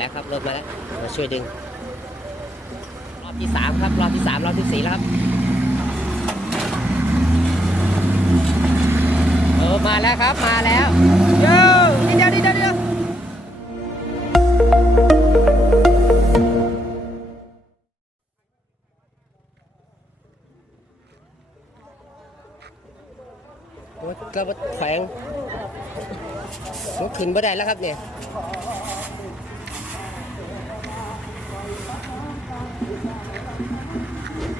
แล้วครับรถมาแล้วมาช่วยดึง รอบที่สามครับรอบที่สามรอบที่สี่แล้วครับเออมาแล้วครับมาแล้วโย่นิดเดียวนิดเดียวนิดเดียวกระบะแขวงขึ้นบ่ได้แล้วครับเนี่ย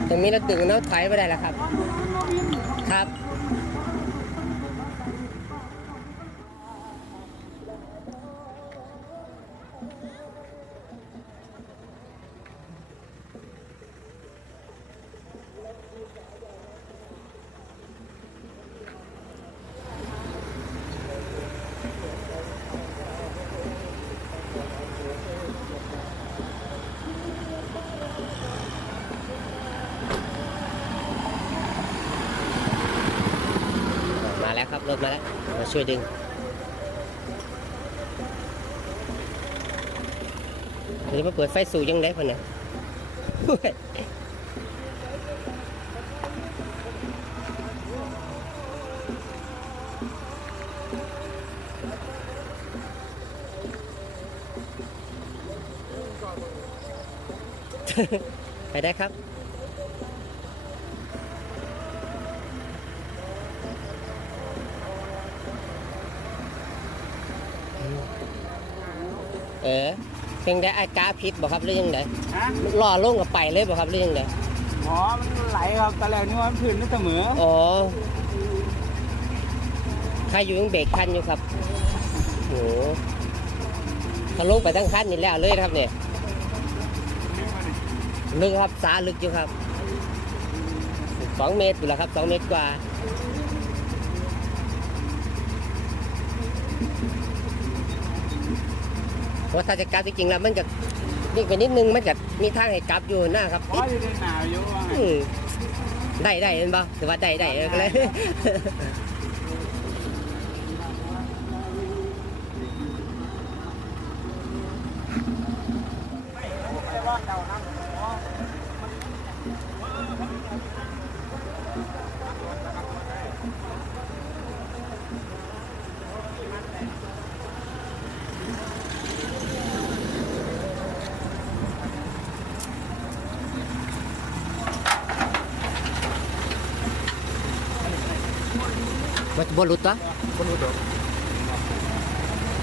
ตรงนี้เราดึงแล้วถอยไปได้แล้วครับ ครับ ครับรถมาแล้วมาช่วยดึงหรือมาเปิดไฟสูงยังได้คนน่ะไปได้ครับ เออเพียงได้อากาพิษบ่ครับหรือยังไงฮะล่อลงกับไปเลยบ่ครับหรือยังไงหมอมันไหลครับตอนแรกนึกว่ามันพื้นนี่เสมออ๋อใครอยู่ยังเบรกคันอยู่ครับโหถ้าลงไปทั้งคันนี่แล้วเลยนะครับเนี่ยลึกครับสาลึกอยู่ครับสองเมตรอยู่แล้วครับสองเมตรกว่า เพราะถ้าจะกลับจริงๆแล้วมันก็นี่ไปนิดนึงมันก็มีทางให้กลับอยู่นะครับหมออยู่ในหนาวอยู่ว่าไงอืมได้ได้เป็นบ่ถือว่าได้ได้เออก็เลย มันบนรุดตัวคนรู้ตัว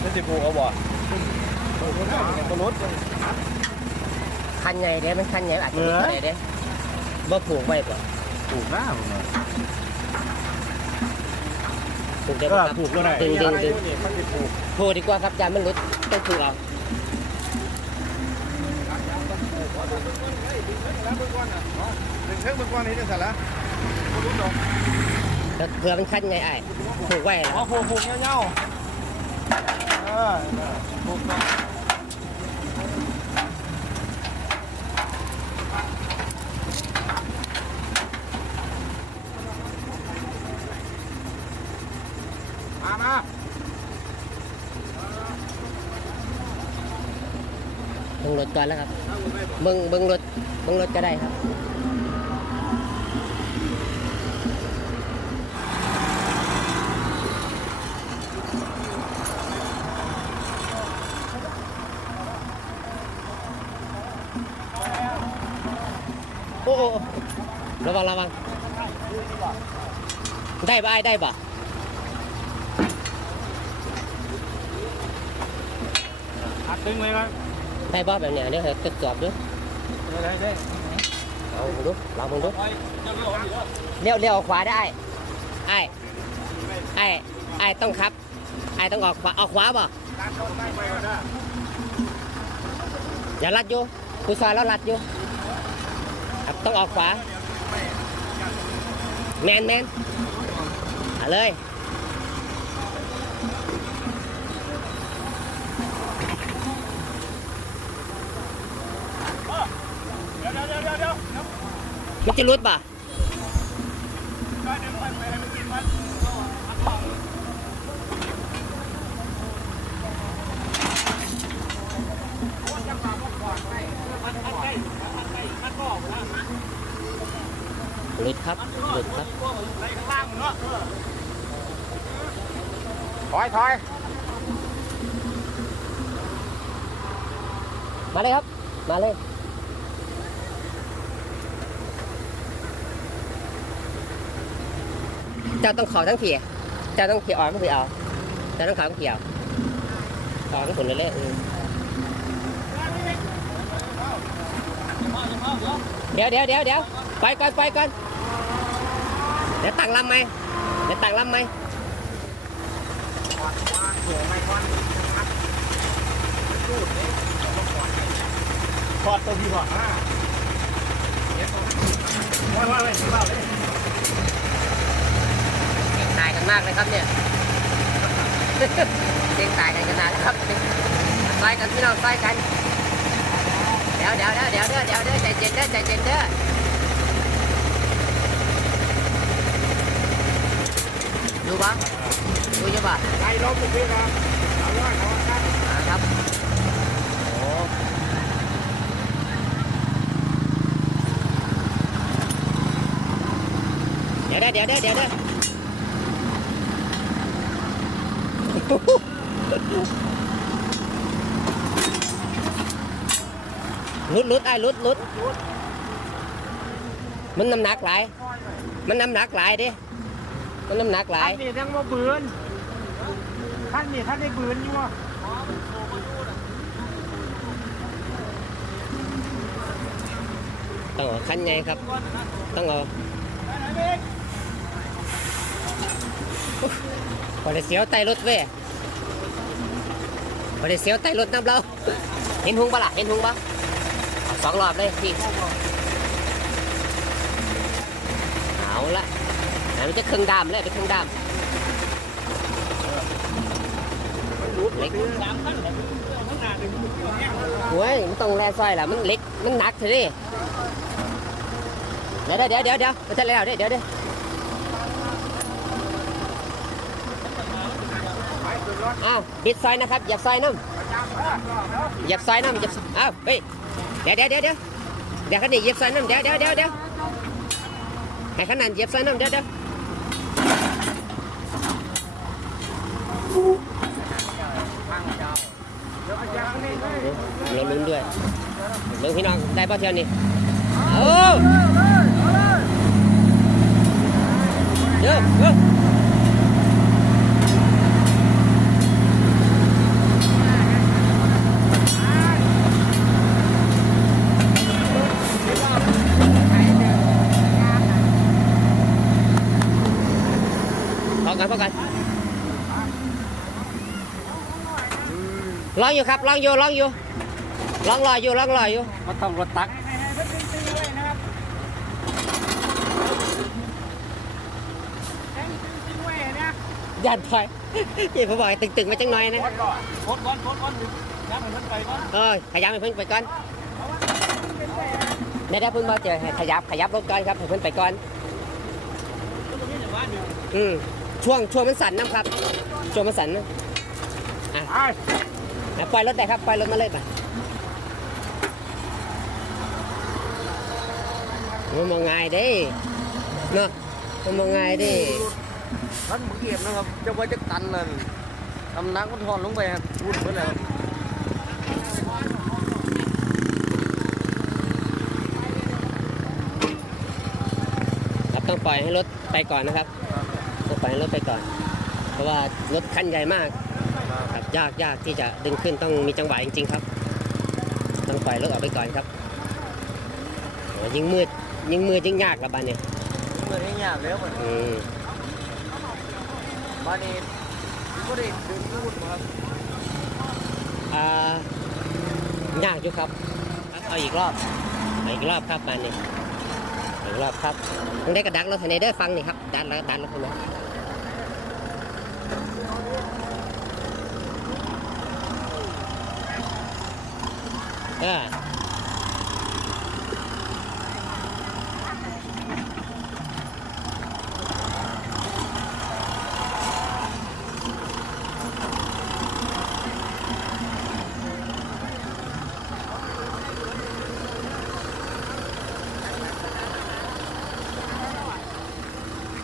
นี่สิผูกเอาบ่คนรู้คันใหญ่เด้มันคันใหญ่อาจจะมีเท่าไหร่เด้บ่ผูกไว้ป่ะผูกหน้าผมผูกได้ก็ป่ะครับผูกแล้วไหนดึงดึงดึงมันสิผูกผูกดีกว่าครับยามันรุดต้องผูกเอาดึงเชือกเมื่อก่อนนี้จะเสร็จแล้วคนรู้ดอก แล้วเผื่อมันคันใหญ่ไอ้ายผูกไว้อ๋แล้อวผูกผูกเงี้ยวๆเออผูกมามาเบิ่งรถก่อนแล้วครับเบิ่งเบิ่งรถเบิ่งรถก็ได้ครับ โอ้โอ้โอ้ระวังระวังได้ป่ะไอ้ายได้ป่ะอัดตึงเลยครับได้ป่ะแบบเนี้ยเดี๋ยวให้ทดสอบดูได้ได้เอามึงดูลองมึงดูไปเจ้าเรื่องของเดี๋ยวเลี้ยวเลี้ยวขวาได้ไอ้ไอ้ไอ้ต้องครับไอ้ต้องออกขวาออกขวาป่ะการโดนตั้งไปก่อนนะอย่าลัดอยู่ผู้ซอยแล้วลัดอยู่ครับ ต้องออกขวา แมนแมนเอาเลยเดี๋ยวเดี๋ยวเดี๋ยวเดี๋ยวมันจะรุดป่ะ ได้เดี๋ยวไปไปให้มันกินมัน โลุดครับหลุดครับถอยถอยมาเลยครับ มาเลยเจ้าต้องเขอทั้งผีเจ้าต้องผีอ่อนก็ผีเอาเจ้าต้องขาวก็ผีเอาขอทั้งผลเลยเลย เออเดี๋ยวเดี๋ยวเดี๋ยวเดี๋ยวไปก่อนไปก่อนเดี๋ยวตั้งลำไหมเดี๋ยวตั้งลำไหมถอดตัวพี่ก่อนอ่าว่าว่าอะไรที่บ้านเลยตายกันมากเลยครับเนี่ยเสียงตายกันขนาดนะครับซอยกันพี่น้องซอยกันเดี๋ยวเดี๋ยวเดี๋ยวเดี๋ยวเดี๋ยวเดี๋ยวเดี๋ยวใจเย็นเด้อใจเย็นเด้อดูบ้างดูอยู่ป่ะไล่ล้มตรงนี้นะเอาว่าเอาว่าอ่าครับโอ้เดี๋ยวเด้อเดี๋ยวเด้อเดี๋ยวเด้อ ลุดลุดไอ้ลุดลุดมันน้ำหนักหลาย มันน้ำหนักหลายเดิมันน้ำหนักหลาท่ายนนี่ทั้งมาบืนท่านนี่ท่านได้บืนอยู่วะต้องเอาคันใหญ่ครับ ต้องเอาพอได้เสียวไตรถเว้ยพอได้เสียวไตรถน้ำเรา เห็นหุงปะล่ะเห็นหุงปะเอาสองรอบเลยพี่เอาละอันมันจะเครื่องดามเลยเป็นเครื่องดามเล็กโอ้ยมันต้องแล่ซอยล่ะมันเล็กมันหนักเถอะดิเดี๋ยวเดี๋ยวเดี๋ยวเดี๋ยวไม่ใช่แล้วเดี๋ยวเดี๋ยวเดี๋ยวอ้าวบิดซอยนะครับอย่าซอยน้ำ อย่าซอยน้ำอย่าซอยอ้าวเฮ้ยเดี๋ยวเดี๋ยวเดี๋ยวเดี๋ยวเดี๋ยวขันนี้เหยียบซอยน้ำเดี๋ยวเดี๋ยวเดี๋ยวเดี๋ยวให้ขนาดเหยียบซอยน้ำเดี๋ยวเดี๋ยวเราลุ้นด้วยเรื่องพี่น้องได้ป่ะเที่ยวนี้เอา เดี๋ยวเดี๋ยวพอ กันพอกันลองอยู่ครับลองอยู่ลองอยู่ลองรออยู่ลองรออยู่มันต้องรถตักยันไปยี่ผมบอกให้ตึงๆมาจังหน่อยนะโคตรก่อนโคตรก่อนโคตรก่อนย้ำให้มันไปก่อนเออขยับให้เพิ่นไปก่อนเดี๋ยวเดี๋ยวเพิ่นมาเจอให้ขยับขยับรถก่อนครับให้เพิ่นไปก่อนอืม ช่วงช่วงมันสั่นนะครับช่วงมันสั่นนะไอ้อะปล่อยรถได้ครับปล่อยรถมาเลยไปมันมองง่ายเด้เนาะมันมองง่ายเด้ท่านมึงเก็บนะครับจะไว้จะตันนั่นทำนักมันทอนลงไปครับพูดไปแล้วครับต้องปล่อยให้รถไปก่อนนะครับต้ องปล่อยให้รถไปก่อน เพราะว่ารถคันใหญ่มากครับยากยากที่จะดึงขึ้นต้องมีจังหวะจริง ๆ ครับ ต้องปล่อยรถออกไปก่อนครับโอ้ยิ่งมืดยิ่งมืดยิ่งยากครับบ้านเนี่ยเมื่อนี้ยากแล้วมันอืมบ้านนี้ก็ได้ดึงพูดครับอ่ายากอยู่ครับเอาอีกรอบเอาอีกรอบครับบ้านนี้เอาอีกรอบครับต้องได้กระดักรถไถเดอร์ฟังนี่ครับดันแล้วดันรถไถเดอร์ ออ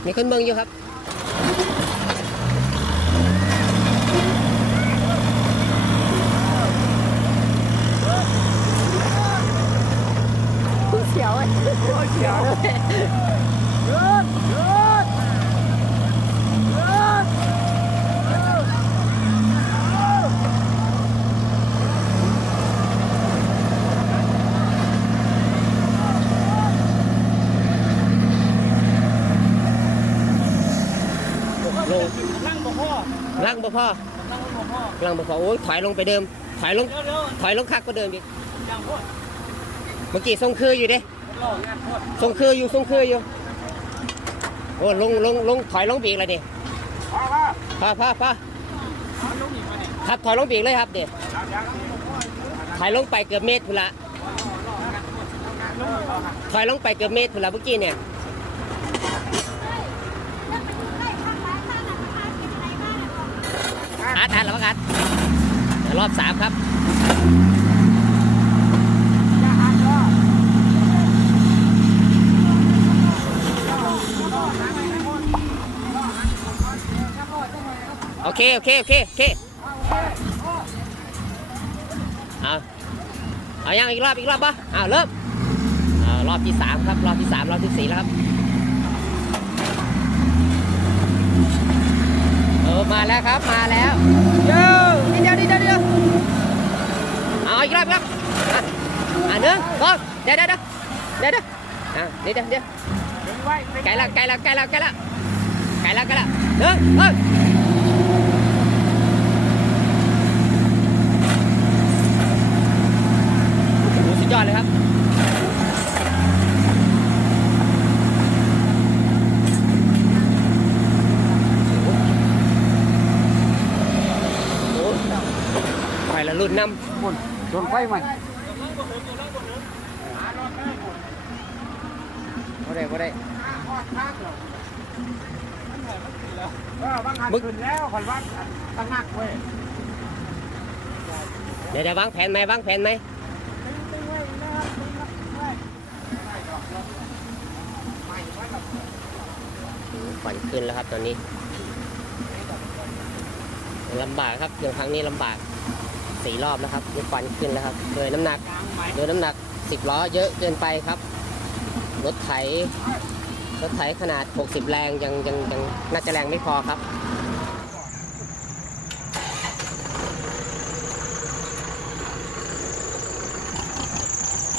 มีคนเมืองอยู่ครับ เสียวเอ้ยเสียวเลย หยุดหยุดหยุด ลง นั่งบ่พ่อ ล่างบ่ พ่อนั่งบ่พ่อล่างบ่พ่อโอ้ยถอยลงไปเดิม ถอยลง เดี๋ยวเดี๋ยวถอยลงคักก็เดิมอีกยังพ่อเมื่อกี้ทรงคืออยู่เด้รองานพ่อทรงคืออยู่ทรงคืออยู่ โอ้ลงลงลงถอยลงปีกเลยดิพ่อพ่อพาพาพาลงอีกมาเนี่ยครับถอยลงปีกเลยครับเดี๋ยวถอยลงไปเกือบเมตรพุ่นละ ถอยลงไปเกือบเมตรพุ่นละเมื่อกี้เนี่ย อาร์ตอาร์ตแล้วอาร์ตรอบสามครับโอเค โอเค โอเค โอเค เอาเอายังอีกรอบ อีกรอบปะเอาเริ่มเอารอบที่สามครับ รอบที่สามรอบที่สี่แล้วครับ ออมาแล้วครับมาแล้วเย้นิดเดียวนิดเดียวนิดเดียวเอาอีกรอบอีกรอบอะหนึ่งสองเดี๋ยวเดี๋ยวเดี๋ยวเดี๋ยวอะเดี๋ยวเดี๋ยวเดี๋ยวไกลล้วใกลล้วใกลล้วใกลล้วใกลล้วใกลล้วหนึ่งเฮ้ยโอ้โหสุดยอดเลยครับ โอ้โหไปละ รุ่นน้มุ่นโดนไฟไหมำบ่ได้บ่ได้เออบางหันขึ้นแล้วผ่อนวัดตั้งนักเว้ยเดี๋ยวเดี๋ยววางแผนไหมวางแผนไหมฝันขึ้นแล้วครับตอนนี้ลำบากครับอย่างครั้งนี้ลำบาก สี่รอบแล้วครับนี่ควันขึ้นแล้วครับโดยน้ำหนักโดยน้ำหนักสิบล้อเยอะเกินไปครับรถไถรถไถขนาด 60 แรงยังยังยังน่าจะแรงไม่พอครับ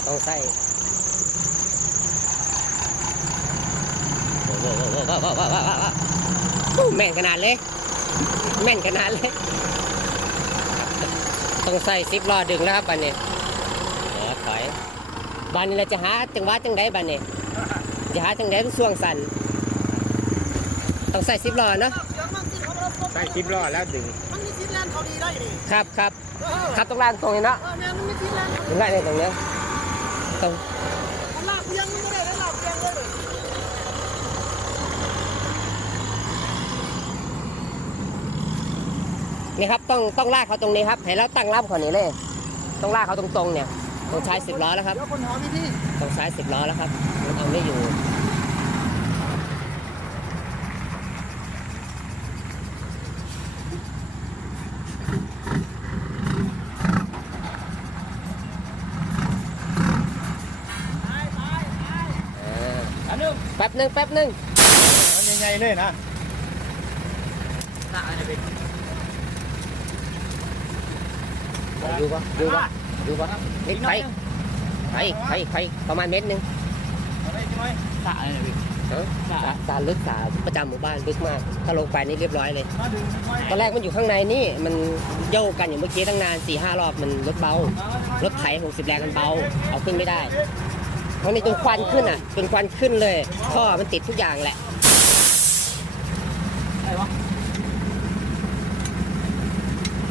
ต้องใส่ว้าวว้าวว้าวว้าวว้าวว้าวว้าวโอ้แม่นขนาดเลย แม่นขนาดเลย ต้องใส่ซิปล้อดึงแล้วครับบันนี้เดี๋ยวถอยบันนี้เราจะหาจังหวะจังไดบันนี้จะหาจังไดเป็นช่วงสั่นต้องใส่ซิปล้อเนาะใส่คลิปรอดแล้วดึงมันมีชิ้นแลนเขาดีได้ดิครับครับเออครับตรงล่างตรงนี้เนาะเออแม่มันมีชิ้นแลนเขาตรงล่างนี่ตรงนี้ตรง มันลากเพียงมันไม่ได้แล้วลากเพียงเลยดิ นี่ครับต้องต้องลากเขาตรงนี้ครับเห็นแล้วตั้งรับเขานี่เลย ต้องลากเขาตรงๆเนี่ยต้องใช้สิบล้อแล้วครับเดี๋ยวคนหาวิธีต้องใช้สิบล้อแล้วครับมันเอาไม่อยู่เอออันนึงแป๊บหนึงแป๊บหนึงมันยังไงเลยนะดูปะดูปะ ดูปะนี่ไข่ไข่ไข่ไข่ประมาณเม็ดหนึงอะไรใช่ไหมสะอะไรพี่เออสาสาลึกสาประจำหมู่บ้านลึกมาก ถ้าลงไปนี่เรียบร้อยเลยมาดึงไว้ตอนแรกมันอยู่ข้างในนี่มันโยกกันอย่างเมื่อกี้ตั้งนาน4ี่ห้ารอบมันรถเบารถไถ60แรงมันเบา เอาขึ้นไม่ได้เพราะนี่จนควันขึ้นอะจนควันขึ้นเลยท่อมันติดทุกอย่างแหละอะไรวะ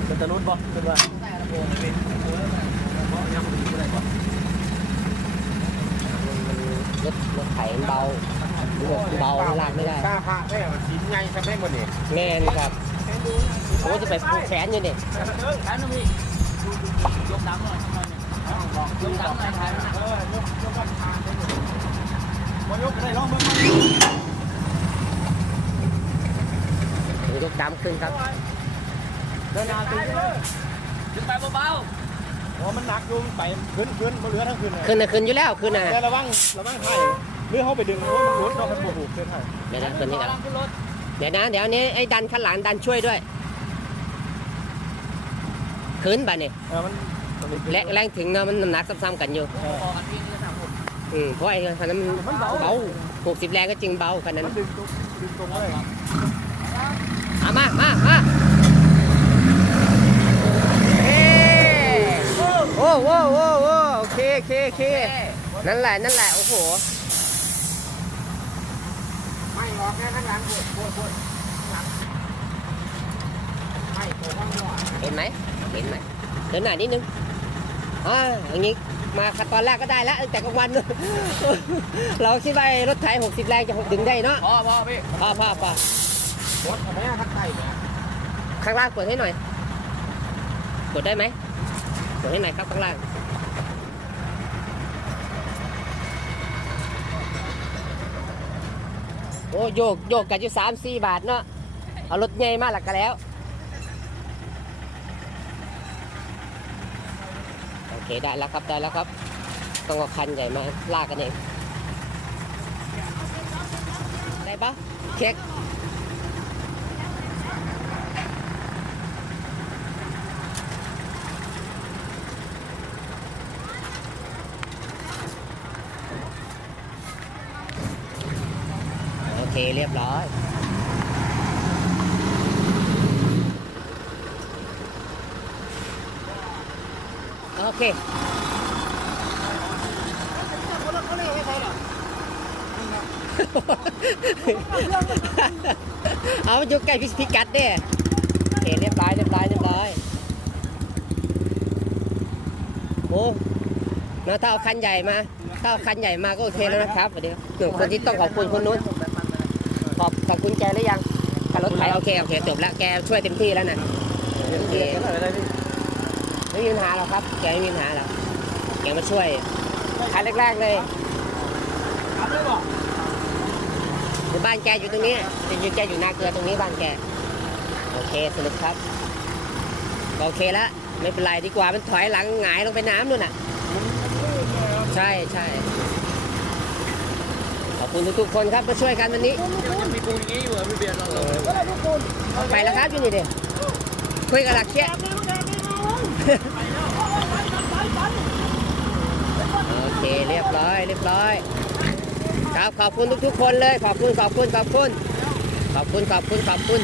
เป็นตะลุดบ่เป็นว่าได้ ระบบเลยเป็นเออบ่ยังบ่ได้บ่รถรถไถมันเบามันเบาลากไม่ได้กล้าพระได้ชิ้นไงทำได้หมดนี่แม่นครับโอ้จะไปผูกแขนอยู่นี่แขนนึงพี่ยกดังหน่อยทำไมเนี่ยยกดังหน่อยถ่ายนะเออยกยกกันทางได้บ่ยกได้ลองเบิ่งต้องยกดำขึ้นครับเดินหน้าตีเลย ขึ้นไปเบาโอ้มันหนักอยู่มันไปขึ้นขึ้นมันเหลือทั้งคืนเลยขึ้นนะขึ้นอยู่แล้วขึ้นนะแต่ระวังระวังไถ่หรือเขาไปดึงโอ้ยมันรถเราคันโมโหเกินไถ่เดี๋ยวนะขึ้นๆนี่ก่อนกำลังขึ้นรถเดี๋ยวนะเดี๋ยวนี้ไอ้ดันข้างหลังดันช่วยด้วยขึ้นบ่เนี่ยเออมันแรงแรงถึงเนอะมันน้ำหนักซ้ำๆกันอยู่เออพอกันที่นี่ก็สามคนอืมเพราะไอ้คันนั้นมันเบาหกสิบแรงก็จริงเบาคันนั้นมันดึงตรงดึงตรงเลยเอามามามาเอ้ โอ้โหโอ้โหโอ้โอเคโอเคโอเค นั่นแหละ นั่นแหละ โอ้โห ไม่ออกแค่ข้างหลังปวดปวดปวดไม่ปวดข้างหลังเห็นไหมเห็นไหมเดินหน้านิดนึงอ่าอย่างงี้มาตอนแรกก็ได้แล้วแต่กลางวัน เราคิดว่าไอ้รถไถ60 แรงจะดึงได้เนาะพอพอพี่พ่อพ่อพ่อรถทำไมข้างใต้เนี่ยข้างล่างกดให้หน่อย กดได้ไหม กดให้หน่อยครับข้างล่างโอ้โยกโยกกันอยู่สามสี่บาทเนาะเอารถใหญ่มาหลักกันแล้ว โอเคได้แล้วครับได้แล้วครับ ต้องเอาคันใหญ่มาลากกันเอง ได้ปะเช็ค เคเรียบร้อยโอเคเอามันอยู่ใกล้พิพิกัดเด้โอเคเรียบร้อยเรียบร้อยเรียบร้อยโอ้เนาะถ้าเอาคันใหญ่มาถ้าเอาคันใหญ่มาก็โอเคแล้วนะครับเดี๋ยวหนึ่งคนที่ต้องขอบคุณคนนู้น อบขอบคุณแกหรือยังขับรถไถโอเคโอเคจบแล้วแกช่วยเต็มที่แล้วนะโอเคอะไรพี่ไม่มีปัญหาหรอกครับแกไม่มีปัญหาหรอกแกมาช่วยคันแรกๆเลยทำได้บ่คือบ้านแกอยู่ตรงนี้จะอยู่แกอยู่นาเกลือตรงนี้บ้านแกโอเคสรุปครับก็โอเคแล้วไม่เป็นไรดีกว่ามันถอยหลังหงายลงไปน้ำนู่นน่ะ ใช่ใช่ขอบ คุณทุกๆคนครับมาช่วยกันวันนี้ยังมีปูอย่างนี้อยู่อะพี่เบียร์เราเราก็ไปแล้วครับอยู่นี่เด็คุยกับหลักเชี่ยโอเคเรียบร้อยเรียบร้อย ครับขอบคุณทุกๆคนเลยขอบคุณขอบคุณขอบคุณขอบคุณขอบคุณขอบคุณ